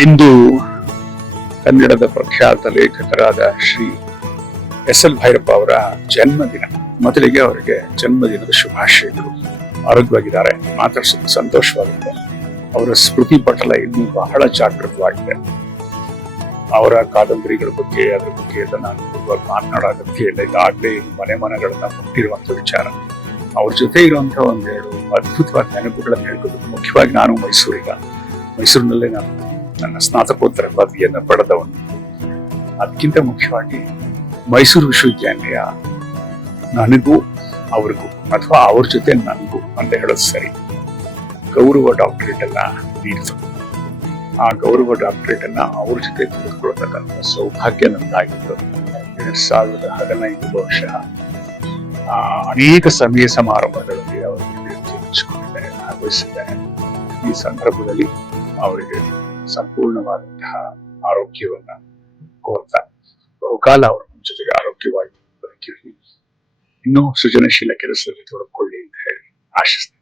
ಇಂದು ಕನ್ನಡದ ಪ್ರಖ್ಯಾತ ಲೇಖಕರಾದ ಶ್ರೀ ಎಸ್.ಎಲ್. ಭೈರಪ್ಪ ಅವರ ಜನ್ಮದಿನ. ಮೊದಲಿಗೆ ಅವರಿಗೆ ಜನ್ಮದಿನದ ಶುಭಾಶಯಗಳು. ಆರೋಗ್ಯವಾಗಿದ್ದಾರೆ, ಮಾತಾಡಿಸೋದು ಸಂತೋಷವಾಗಿದೆ. ಅವರ ಸ್ಮೃತಿ ಪಟಲ ಇನ್ನೂ ಬಹಳ ಜಾಗೃತವಾಗಿದೆ. ಅವರ ಕಾದಂಬರಿಗಳ ಬಗ್ಗೆ, ಅದರ ಬಗ್ಗೆ ಎಲ್ಲ ನಾನು ಮಾತನಾಡೋ ಅಗತ್ಯ ಇಲ್ಲ. ಈಗಾಗಲೇ ಮನೆ ಮನಗಳನ್ನ ಮುಟ್ಟಿರುವಂತ ವಿಚಾರ. ಅವ್ರ ಜೊತೆ ಇರುವಂತಹ ಒಂದೆರಡು ಅದ್ಭುತವಾದ ನೆನಪುಗಳನ್ನು ಹೇಳ್ಕೋಬೇಕು. ಮುಖ್ಯವಾಗಿ ನಾನು ಮೈಸೂರಿನಲ್ಲೇ ನಾನು ನನ್ನ ಸ್ನಾತಕೋತ್ತರ ಪದವಿಯನ್ನು ಪಡೆದವನು. ಅದಕ್ಕಿಂತ ಮುಖ್ಯವಾಗಿ ಮೈಸೂರು ವಿಶ್ವವಿದ್ಯಾನಿಲಯ ನನಗೂ ಅವ್ರಿಗೂ, ಅಥವಾ ಅವ್ರ ಜೊತೆ ನನಗೂ ಅಂತ ಹೇಳೋದು ಸರಿ, ಗೌರವ ಡಾಕ್ಟರೇಟ್ ಅನ್ನ ನೀಡಿತು. ಆ ಗೌರವ ಡಾಕ್ಟರೇಟ್ ಅನ್ನ ಅವ್ರ ಜೊತೆ ತೆಗೆದುಕೊಳ್ಳತಕ್ಕಂಥ ಸೌಭಾಗ್ಯ ನಂದಾಗಿತ್ತು. 2015 ಬಹುಶಃ ಅನೇಕ ಸಮಯ ಸಮಾರಂಭಗಳಲ್ಲಿ ಅವರಿಗೆ ಹಂಚಿಕೊಂಡಿದ್ದಾರೆ, ಭಾಗವಹಿಸಿದ್ದಾರೆ. ಈ ಸಂದರ್ಭದಲ್ಲಿ ಅವರಿಗೆ ಸಂಪೂರ್ಣವಾದಂತಹ ಆರೋಗ್ಯವನ್ನ ಕೋರ್ತಾ ಬಹುಕಾಲ ಅವರ ಜೊತೆಗೆ ಆರೋಗ್ಯವಾಗಿ ಬದುಕಿರಲಿ, ಇನ್ನೂ ಸೃಜನಶೀಲ ಕೆಲಸದಲ್ಲಿ ತೊಡಕೊಳ್ಳಿ ಅಂತ ಹೇಳಿ ಆಶಿಸ್ತೇನೆ.